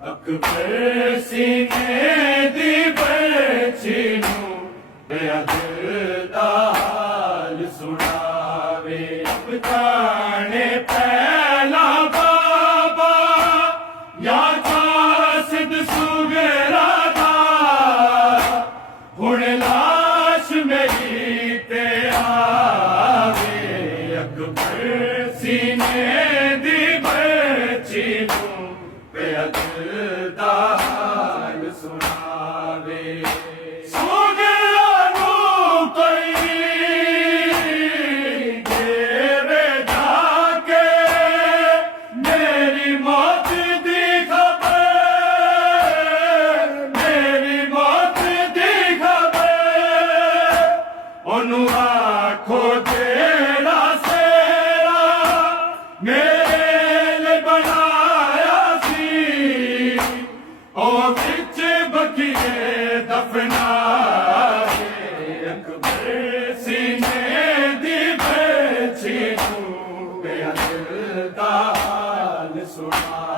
ਅਕਬਰ ਸੀਨੇ ਦੀ ਬੱਚੀ ਨੂੰ ਦਿਲ ਦਾ ਹਾਲ ਸੁਣਾਵੇ। ਪਛਾਣੇ ਪਹਿਲਾ ਬਾਬਾ ਯਾ ਕਾਸਿਦ ਸੁਗਰਾ ਦਾ, ਹੁਣ ਲਾਸ਼ ਮੇਰੀ ਤੇ ਆਵੇ। ਅਕਬਰ ਸੀਨੇ ਦੀ ਬੱਚੀ ਨੂੰ ਦਿਲ ਦਾ ਹਾਲ ਸੁਣਾਵੇ। ਸੁਗਰਾ ਨੂੰ ਕੋਈ ਦੇਵੇ ਜਾ ਕੇ ਮੇਰੀ ਮੌਤ ਦੀ ਖਬਰ, ਮੇਰੀ ਮੌਤ ਦੀ ਖਬਰ। ਉਹਨੂੰ ਆਖੋ ਜਿਹੜਾ ਸੇਰਾ ਮੇਰੇ ਲਈ ਬਣਾਇਆ ਸੀ, ਉਹ ਵਿੱਚ ਬਕੀਏ ਦਫਨਾਏ। ਅਕਬਰ ਸੀਨੇ ਦੀ ਬੱਚੀ ਨੂੰ ਦਿਲ ਦਾ ਹਾਲ ਸੁਣਾ।